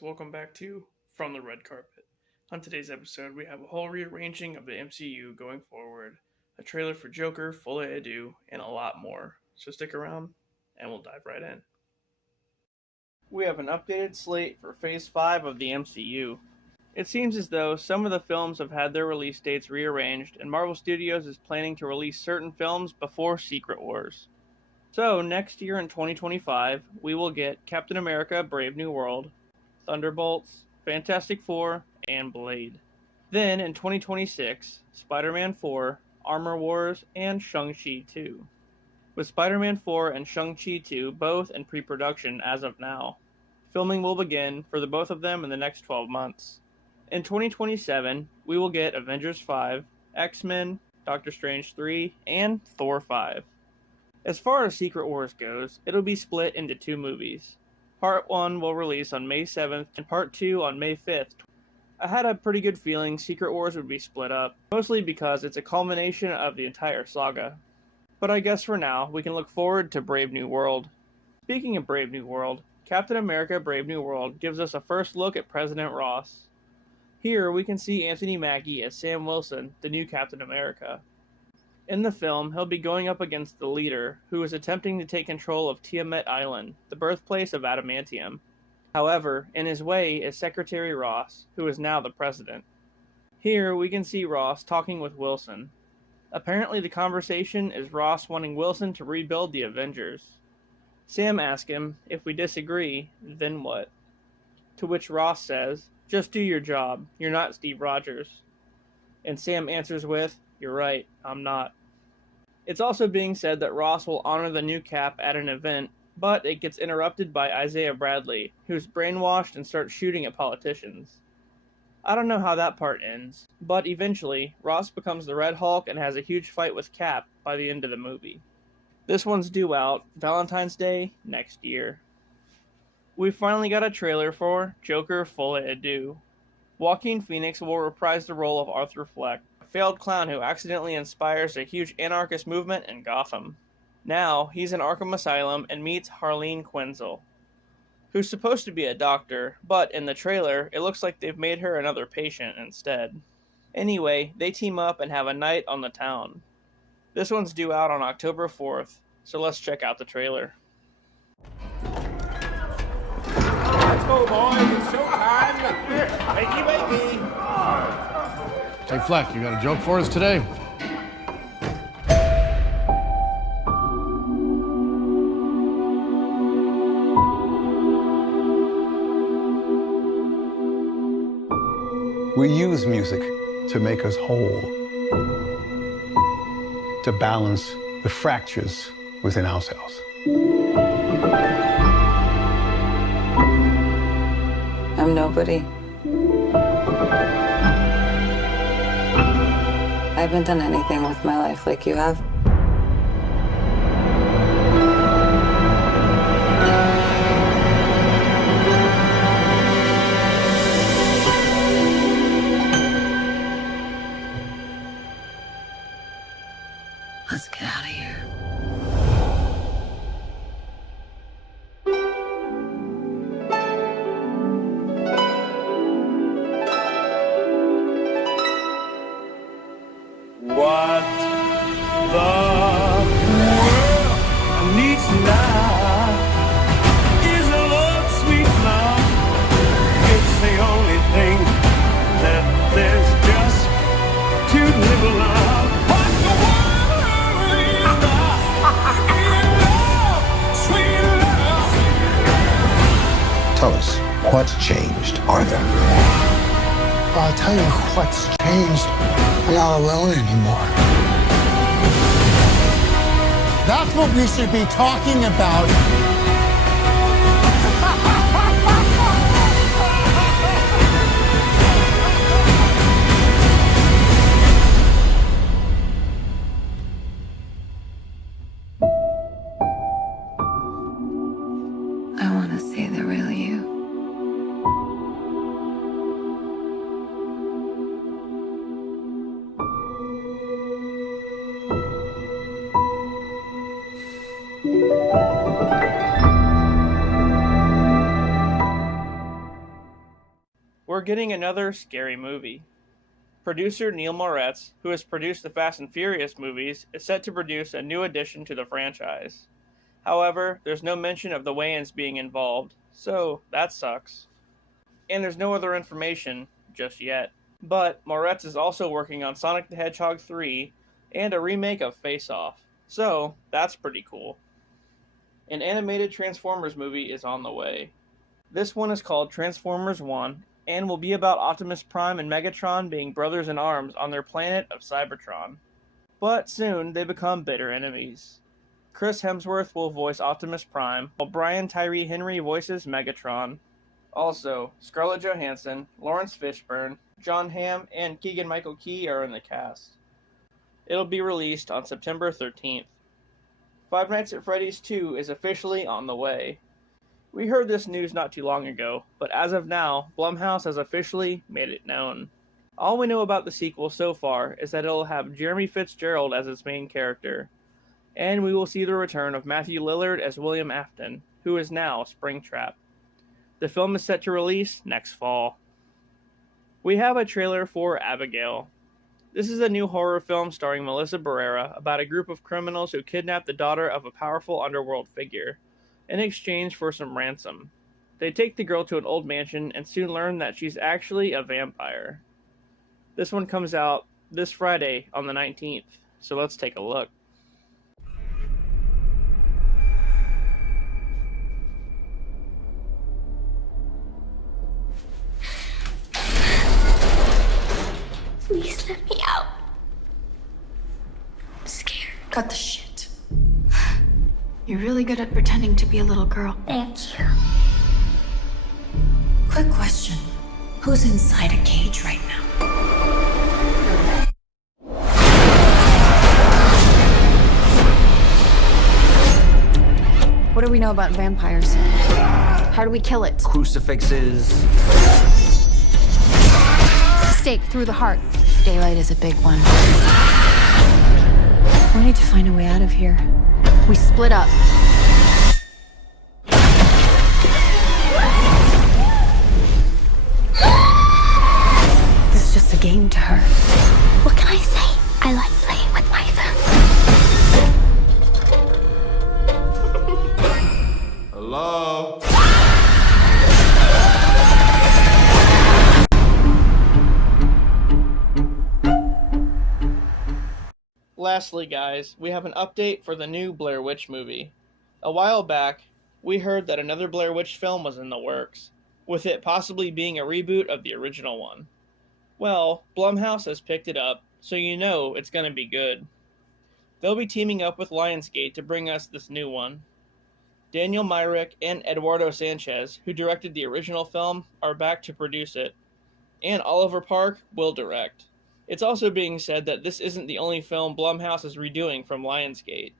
guys, welcome back to From the Red Carpet. On today's episode, we have a whole rearranging of the MCU going forward, a trailer for Joker, Folie A Deux, and a lot more. So stick around, and we'll dive right in. We have an updated slate for Phase 5 of the MCU. It seems as though some of the films have had their release dates rearranged, and Marvel Studios is planning to release certain films before Secret Wars. So, next year in 2025, we will get Captain America Brave New World, Thunderbolts, Fantastic Four, and Blade. Then, in 2026, Spider-Man 4, Armor Wars, and Shang-Chi 2. With Spider-Man 4 and Shang-Chi 2 both in pre-production as of now. Filming will begin for the both of them in the next 12 months. In 2027, we will get Avengers 5, X-Men, Doctor Strange 3, and Thor 5. As far as Secret Wars goes, it'll be split into two movies. Part 1 will release on May 7th and Part 2 on May 5th. I had a pretty good feeling Secret Wars would be split up, mostly because it's a culmination of the entire saga. But I guess for now, we can look forward to Brave New World. Speaking of Brave New World, Captain America Brave New World gives us a first look at President Ross. Here we can see Anthony Mackie as Sam Wilson, the new Captain America. In the film, he'll be going up against the leader, who is attempting to take control of Tiamat Island, the birthplace of adamantium. However, in his way is Secretary Ross, who is now the president. Here we can see Ross talking with Wilson. Apparently the conversation is Ross wanting Wilson to rebuild the Avengers. Sam asks him, if we disagree, then what? To which Ross says, just do your job, you're not Steve Rogers. And Sam answers with, you're right, I'm not. It's also being said that Ross will honor the new Cap at an event, but it gets interrupted by Isaiah Bradley, who's brainwashed and starts shooting at politicians. I don't know how that part ends, but eventually, Ross becomes the Red Hulk and has a huge fight with Cap by the end of the movie. This one's due out Valentine's Day next year. We finally got a trailer for Joker Folie A Deux. Joaquin Phoenix will reprise the role of Arthur Fleck, a failed clown who accidentally inspires a huge anarchist movement in Gotham. Now, he's in Arkham Asylum and meets Harleen Quinzel, who's supposed to be a doctor, but in the trailer, it looks like they've made her another patient instead. Anyway, they team up and have a night on the town. This one's due out on October 4th, so let's check out the trailer. Let's go, boys. It's showtime. Here, wakey. Hey, Fleck, you got a joke for us today? We use music to make us whole, to balance the fractures within ourselves. I'm nobody. I haven't done anything with my life like you have. Let's get out of here. What the world needs now is a love, sweet love. It's the only thing that there's just too little of. What the world needs now is love, sweet love. Tell us, what's changed, Arthur? I'll tell you what's changed. I'm not alone anymore. That's what we should be talking about. I want to see the real you. we're getting another scary movie. Producer Neil Moritz, who has produced the Fast and Furious movies, is set to produce a new addition to the franchise. However, there's no mention of the Wayans being involved, so that sucks. And there's no other information just yet. But Moritz is also working on Sonic the Hedgehog 3 and a remake of Face Off, so that's pretty cool. An animated Transformers movie is on the way. This one is called Transformers 1 and will be about Optimus Prime and Megatron being brothers in arms on their planet of Cybertron. But soon they become bitter enemies. Chris Hemsworth will voice Optimus Prime, while Brian Tyree Henry voices Megatron. Also, Scarlett Johansson, Lawrence Fishburne, John Hamm, and Keegan-Michael Key are in the cast. It'll be released on September 13th. Five Nights at Freddy's 2 is officially on the way. We heard this news not too long ago, but as of now, Blumhouse has officially made it known. All we know about the sequel so far is that it'll have Jeremy Fitzgerald as its main character, and we will see the return of Matthew Lillard as William Afton, who is now Springtrap. The film is set to release next fall. We have a trailer for Abigail. This is a new horror film starring Melissa Barrera about a group of criminals who kidnap the daughter of a powerful underworld figure in exchange for some ransom. They take the girl to an old mansion and soon learn that she's actually a vampire. This one comes out this Friday on the 19th, so let's take a look. Please let me out. I'm scared. Cut the shit. You're really good at pretending to be a little girl. Thank you. Quick question. Who's inside a cage right now? What do we know about vampires? How do we kill it? Crucifixes. Stake through the heart. Daylight is a big one. We need to find a way out of here. We split up. This is just a game to her. What can I say? I like playing with my family. Hello? Lastly, guys, we have an update for the new Blair Witch movie. A while back, we heard that another Blair Witch film was in the works, with it possibly being a reboot of the original one. Well, Blumhouse has picked it up, so you know it's gonna be good. They'll be teaming up with Lionsgate to bring us this new one. Daniel Myrick and Eduardo Sanchez, who directed the original film, are back to produce it, and Oliver Park will direct. It's also being said that this isn't the only film Blumhouse is redoing from Lionsgate.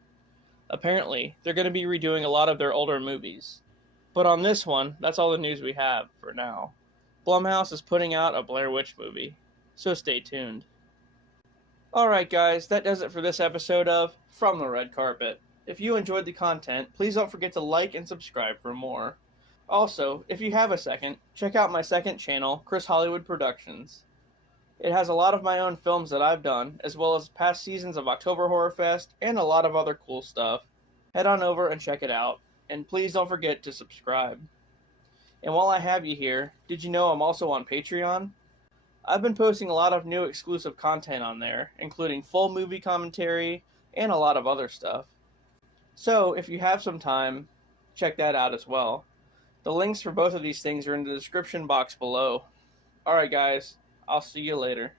Apparently, they're going to be redoing a lot of their older movies. But on this one, that's all the news we have for now. Blumhouse is putting out a Blair Witch movie, so stay tuned. Alright guys, that does it for this episode of From the Red Carpet. If you enjoyed the content, please don't forget to like and subscribe for more. Also, if you have a second, check out my second channel, Chris Hollywood Productions. It has a lot of my own films that I've done, as well as past seasons of October Horror Fest and a lot of other cool stuff. Head on over and check it out, and please don't forget to subscribe. And while I have you here, did you know I'm also on Patreon? I've been posting a lot of new exclusive content on there, including full movie commentary and a lot of other stuff. So, if you have some time, check that out as well. The links for both of these things are in the description box below. Alright guys, I'll see you later.